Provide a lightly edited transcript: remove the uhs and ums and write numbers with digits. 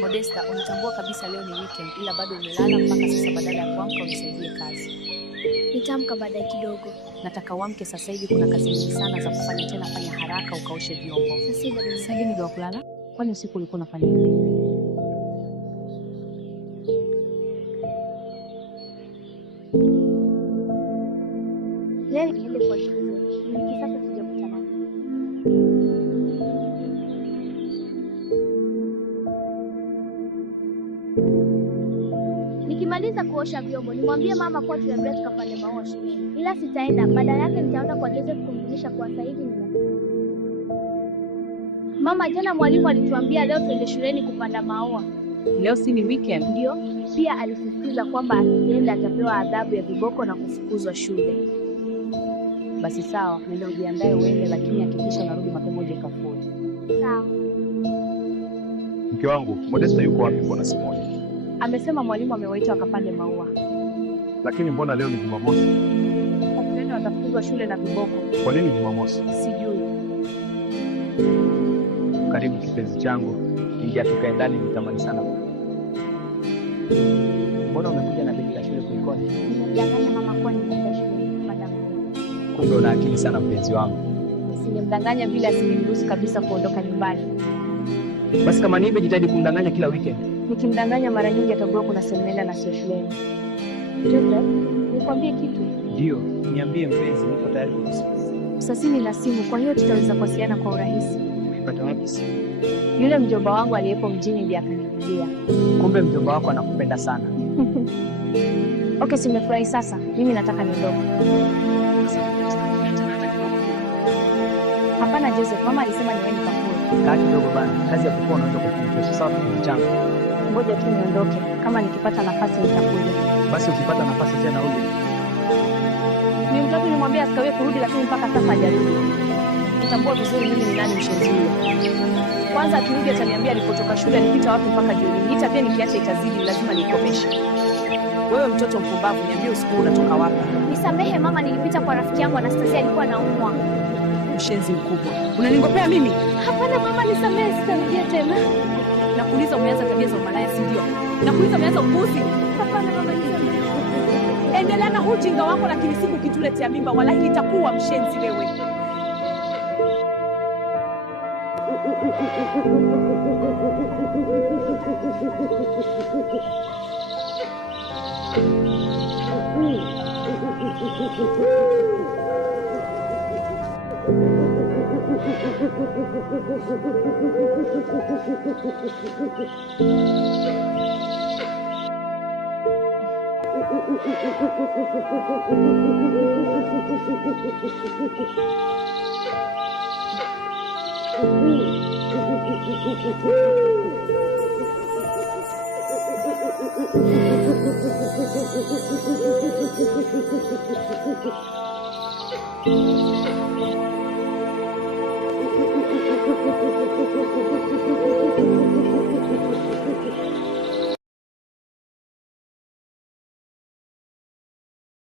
Modesta, unatambua kabisa leo ni weekend ila bado umelala mpaka sasa badala ya kuamka unisaidie kazi. Nitaamka baadaye kidogo. Nataka uamke sasa hivi, kuna kazi nyingi sana za kufanya, tena fanya haraka ukaoshe vyombo. Sasa hivi ndio kulala? Kwani usiku ulikuwa unafanya nini? Leo niende kwa shule. Wiki sasa sijakutana. Nikimaliza kuosha vyombo, nimwambie mama kuwa tunaendelea tukafanya maua shuleni. Ila sitaenda, badala yake nitaenda kwa Joseph kumjulisha kwa sasa hivi Mama, jana mwalimu alituambia leo tuende shuleni kupanda maua. Leo si ni weekend? Ndio. Pia alisisitiza kwamba asienda atapewa adhabu ya viboko na kufukuzwa shule. Basi sawa, nenda ujiandae uende, lakini hakikisha unarudi mapema uje kafue. Sawa. Mke wangu, Modesta yuko wapi mbona simuoni? Amesema mwalimu amewaita wakapande maua. Lakini mbona leo ni Jumamosi? Watoto watafukuzwa shule na viboko. Kwa nini Jumamosi? Sijui. Karibu kipenzi changu, ingia tukae ndani, nitamani sana. Mbona umekuja na begi la shule kulikoni? Nimemdanganya mama kwa ninaenda shule kupanda maua. Kumbe una akili sana mpenzi wangu. Singemdanganya bila asingeniruhusu kabisa kuondoka nyumbani. Basi kama nipe jitahidi kumdanganya kila weekend. Nikimdanganya mara nyingi atakuwa kuna semina na sio shuleni. Joseph, nikwambie kitu? Ndio, niambie mpenzi, niko tayari kukusikiliza. Usasini na simu, kwa hiyo tutaweza kuwasiliana kwa urahisi. Umepata wapi simu? Yule mjomba wangu aliyepo mjini ndiye akanipigia. Kumbe mjomba wako anakupenda sana. Okay, simefurahi sasa. Mimi nataka niondoke. Hapana Joseph, mama alisema niende kafue. Kaa kidogo bana, kazi ya kufua unaweza kufanya kesho. Sawa kipenzi changu. Ngoja tu niondoke, kama nikipata nafasi nitakuja. Basi ukipata nafasi tena uje. Ni mtoto nimwambia asikawie kurudi, lakini mpaka sasa hajarudi. Nitambua vizuri mimi ni nani mshenzi huyo. Kwanza akirudi ataniambia alipotoka shule nipita wapi mpaka jioni. Nita pia nikiacha itazidi, lazima nikomeshe. Wewe mtoto mpumbavu, niambie usiku unatoka wapi? Nisamehe mama, nilipita kwa rafiki yangu Anastasia, alikuwa anaumwa. Mshenzi mkubwa. Unaningopea mimi? Hapana mama, nisamehe, sitarudia tena. Nakuuliza umeanza tabia za umalaya si ndio? Nakuuliza umeanza upuzi? Hapana mama, nisamehe. Endelea na ujinga wako, lakini siku kituletea mimba wallahi nitakuwa mshenzi wewe.